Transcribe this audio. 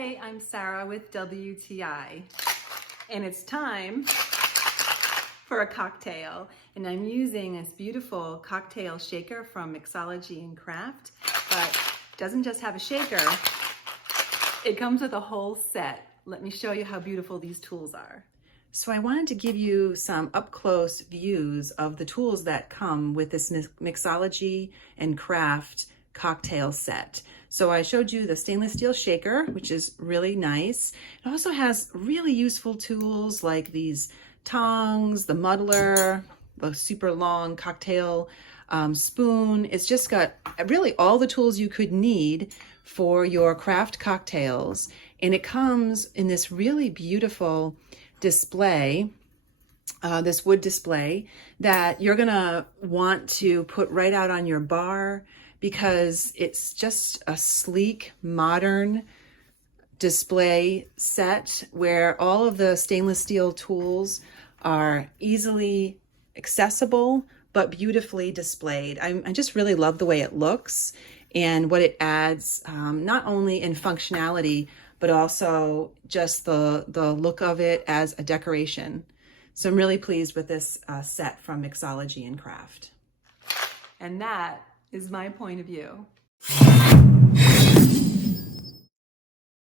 Hi, I'm Sarah with WTI, and it's time for a cocktail. And I'm using this beautiful cocktail shaker from Mixology and Craft, but it doesn't just have a shaker, it comes with a whole set. Let me show you how beautiful these tools are. So I wanted to give you some up-close views of the tools that come with this Mixology and Craft cocktail set. So I showed you the stainless steel shaker, which is really nice. It also has really useful tools like these tongs, the muddler, the super long cocktail spoon. It's just got really all the tools you could need for your craft cocktails. And it comes in this really beautiful display, this wood display that you're gonna want to put right out on your bar because it's just a sleek, modern display set where all of the stainless steel tools are easily accessible but beautifully displayed. I just really love the way it looks and what it adds, not only in functionality, but also just the look of it as a decoration. So I'm really pleased with this set from Mixology and Craft. And that is my point of view.